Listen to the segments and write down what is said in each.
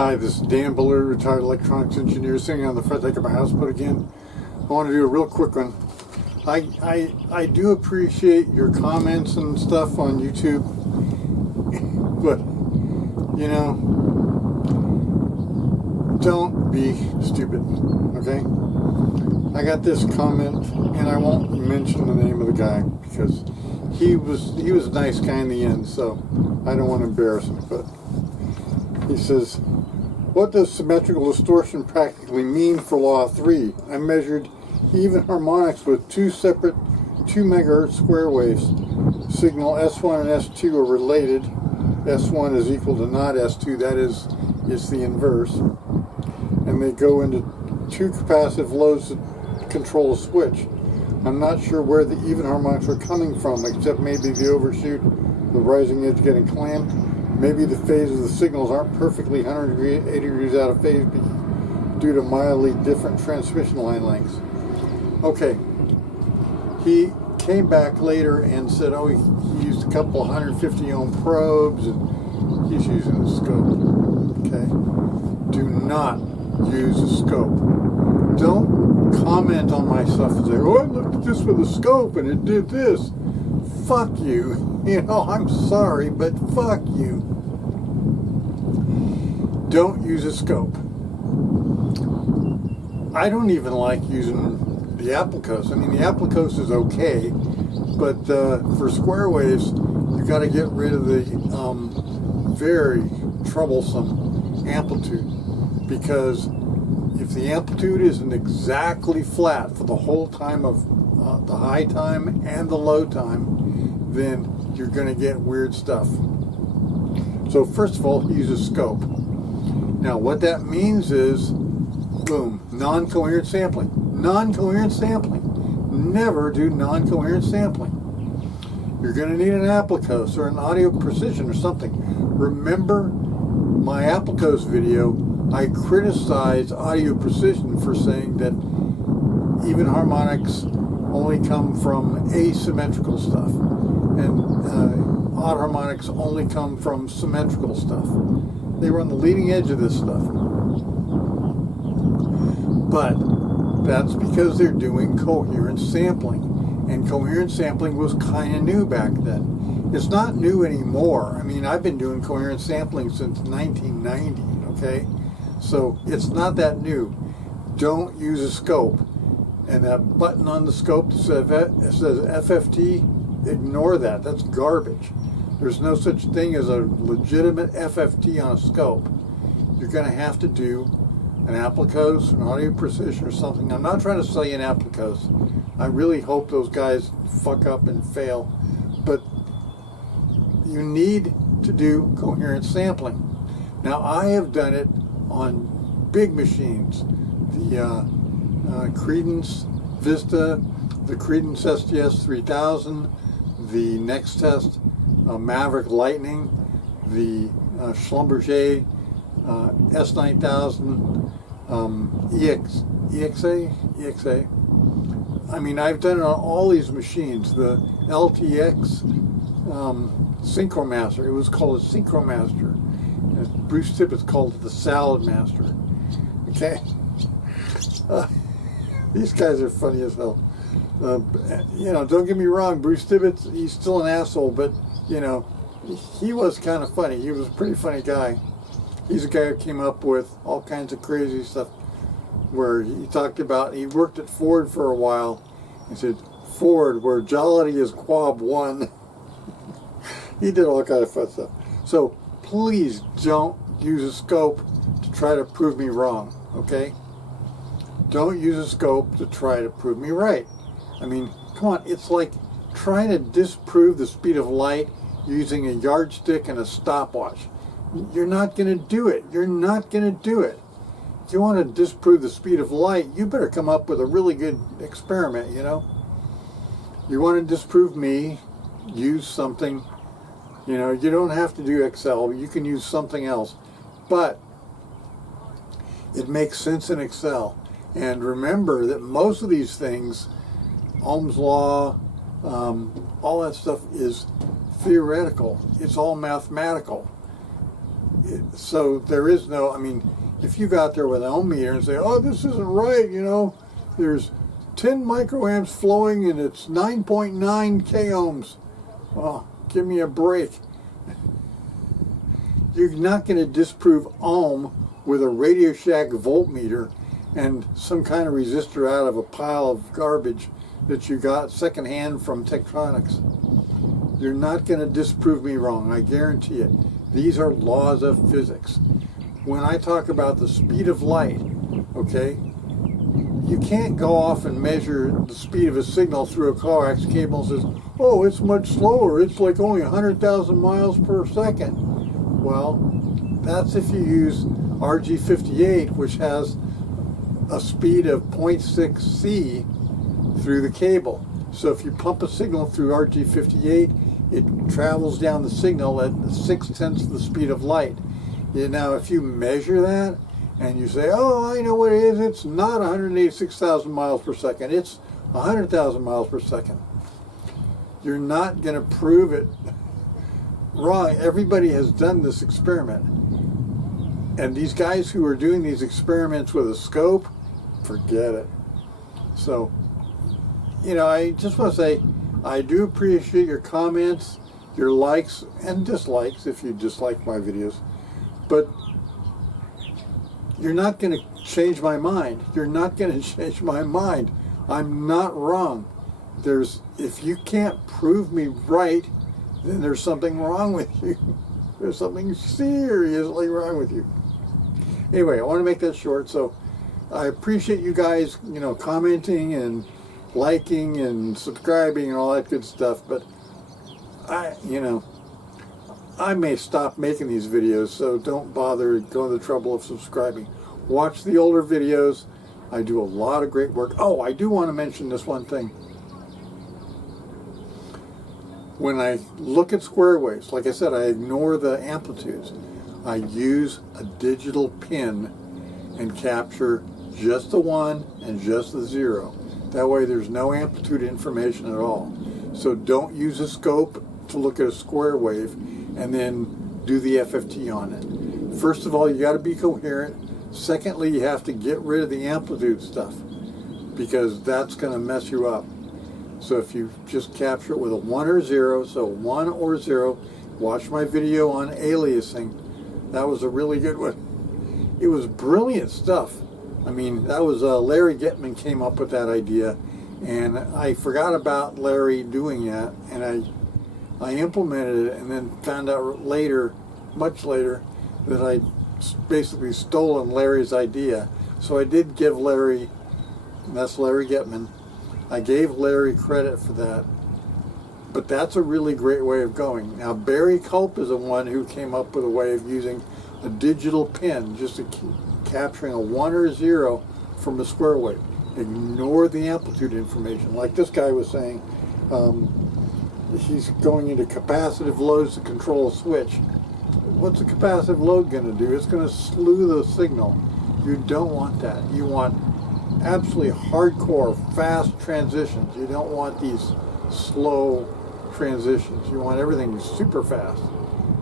Hi, this is Dan Buller, retired electronics engineer, sitting on the front deck of my houseboat again. I want to do a real quick one. I do appreciate your comments and stuff on YouTube, but, you know, don't be stupid, okay? I got this comment, and I won't mention the name of the guy, because he was a nice guy in the end, so I don't want to embarrass him, but he says, what does symmetrical distortion practically mean for law 3? I measured even harmonics with two separate 2 megahertz square waves. Signal S1 and S2 are related. S1 is equal to not S2, that is, it's the inverse. And they go into two capacitive loads to control a switch. I'm not sure where the even harmonics are coming from, except maybe the overshoot, the rising edge getting clamped. Maybe the phase of the signals aren't perfectly 180 degrees out of phase due to mildly different transmission line lengths. Okay, he came back later and said, oh, he used a couple 150 ohm probes and he's using a scope. Okay, do not use a scope. Don't comment on my stuff and say, oh, I looked at this with a scope and it did this. Fuck you. You know, I'm sorry, but fuck you. Don't use a scope. I don't even like using the Applicos. I mean, the Applicos is okay, but for square waves, you got to get rid of the very troublesome amplitude, because if the amplitude isn't exactly flat for the whole time of the high time and the low time, then you're going to get weird stuff. So first of all, use a scope. Now what that means is, boom, non-coherent sampling. Non-coherent sampling. Never do non-coherent sampling. You're going to need an Applicos or an audio precision or something. Remember my Applicos video, I criticized audio precision for saying that even harmonics only come from asymmetrical stuff, and odd harmonics only come from symmetrical stuff. They were on the leading edge of this stuff. But that's because they're doing coherent sampling, and coherent sampling was kind of new back then. It's not new anymore. I mean, I've been doing coherent sampling since 1990, okay? So it's not that new. Don't use a scope. And that button on the scope that says FFT, ignore that. That's garbage. There's no such thing as a legitimate FFT on a scope. You're going to have to do an Applicos, an audio precision or something. I'm not trying to sell you an Applicos. I really hope those guys fuck up and fail. But you need to do coherent sampling. Now, I have done it on big machines. The Credence Vista, the Credence SDS 3000, the Next Test Maverick Lightning, the Schlumberger S9000 EXA. I mean, I've done it on all these machines. The LTX Synchromaster, it was called a Synchromaster. Bruce Tippett's called it the Salad Master. Okay? These guys are funny as hell. You know, don't get me wrong, Bruce Tippett, he's still an asshole, but, you know, he was kind of funny. He was a pretty funny guy. He's a guy who came up with all kinds of crazy stuff, where he talked about, he worked at Ford for a while. He said, Ford, where jollity is quab 1. He did all kind of fun stuff. So please don't use a scope to try to prove me wrong, okay? Don't use a scope to try to prove me right. I mean, come on, it's like trying to disprove the speed of light using a yardstick and a stopwatch. You're not going to do it. You're not going to do it. If you want to disprove the speed of light, you better come up with a really good experiment, you know? You want to disprove me, use something. You know, you don't have to do Excel. You can use something else. But it makes sense in Excel. And remember that most of these things, Ohm's law, all that stuff is theoretical. It's all mathematical. So there is no, I mean, if you got there with an ohm meter and say, oh, this isn't right, you know, there's 10 microamps flowing and it's 9.9 k ohms. Well, give me a break. You're not going to disprove ohm with a Radio Shack voltmeter and some kind of resistor out of a pile of garbage that you got secondhand from Tektronix. You're not going to disprove me wrong, I guarantee it. These are laws of physics. When I talk about the speed of light, okay, you can't go off and measure the speed of a signal through a coax cable and says, oh, it's much slower, it's like only 100,000 miles per second. Well, that's if you use RG58, which has a speed of 0.6 C through the cable. So if you pump a signal through RG58, it travels down the signal at 6/10 the speed of light. Now, if you measure that and you say, oh, I know what it is, it's not 186,000 miles per second, it's 100,000 miles per second. You're not going to prove it wrong. Everybody has done this experiment. And these guys who are doing these experiments with a scope, forget it. So, you know, I just want to say, I do appreciate your comments, your likes and dislikes if you dislike my videos, but you're not going to change my mind. You're not going to change my mind. I'm not wrong. If you can't prove me right, then there's something wrong with you. There's something seriously wrong with you. Anyway, I want to make that short, so I appreciate you guys, you know, commenting and liking and subscribing and all that good stuff, but I may stop making these videos, so don't bother going to the trouble of subscribing. Watch the older videos. I do a lot of great work. Oh, I do want to mention this one thing. When I look at square waves, like I said, I ignore the amplitudes. I use a digital pin and capture just the 1 and just the 0. That way there's no amplitude information at all. So don't use a scope to look at a square wave and then do the FFT on it. First of all, you got to be coherent. Secondly, you have to get rid of the amplitude stuff because that's going to mess you up. So if you just capture it with a 1 or 0, so 1 or 0, watch my video on aliasing. That was a really good one. It was brilliant stuff. I mean, that was Larry Getman came up with that idea, and I forgot about Larry doing that, and I implemented it, and then found out later, much later, that I basically stolen Larry's idea. So I did give Larry, that's Larry Getman, I gave Larry credit for that. But that's a really great way of going. Now, Barry Culp is the one who came up with a way of using a digital pin, just to keep capturing a 1 or 0 from a square wave. Ignore the amplitude information. Like this guy was saying, he's going into capacitive loads to control a switch. What's a capacitive load going to do? It's going to slew the signal. You don't want that. You want absolutely hardcore, fast transitions. You don't want these slow transitions. You want everything super fast.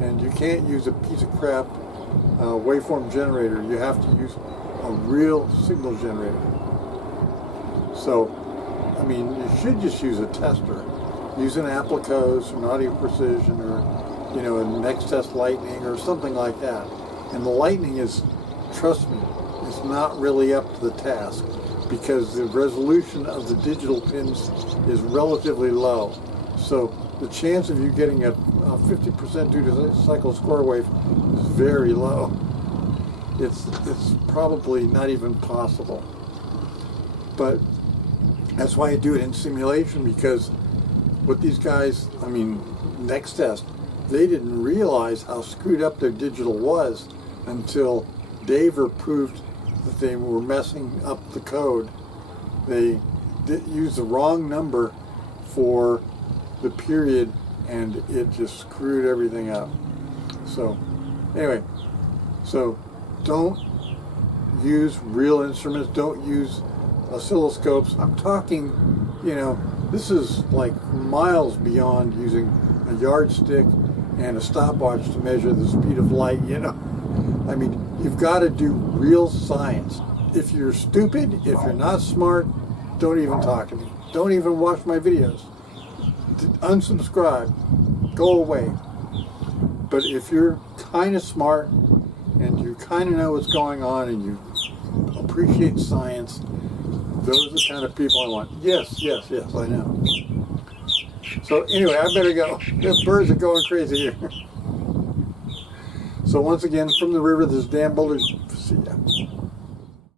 And you can't use a piece of crap waveform generator. You have to use a real signal generator. So, I mean, you should just use a tester. Use an Applicos or an Audio Precision or, you know, a Next Test Lightning or something like that. And the Lightning is, trust me, it's not really up to the task because the resolution of the digital pins is relatively low. So the chance of you getting a 50% duty cycle square wave is very low. It's probably not even possible. But that's why I do it in simulation, because what these guys, I mean, Next Test, they didn't realize how screwed up their digital was until Daver proved that they were messing up the code. They used the wrong number for the period, and it just screwed everything up. So anyway, so don't use real instruments, don't use oscilloscopes. I'm talking, you know, this is like miles beyond using a yardstick and a stopwatch to measure the speed of light, you know. I mean, you've got to do real science. If you're stupid, if you're not smart, don't even talk to me. Don't even watch my videos. Unsubscribe. Go away. But if you're kind of smart and you kind of know what's going on and you appreciate science, those are the kind of people I want. Yes, yes, yes, I know. So anyway, I better go. The birds are going crazy here. So once again, from the river, this is Dan Boulder. See ya.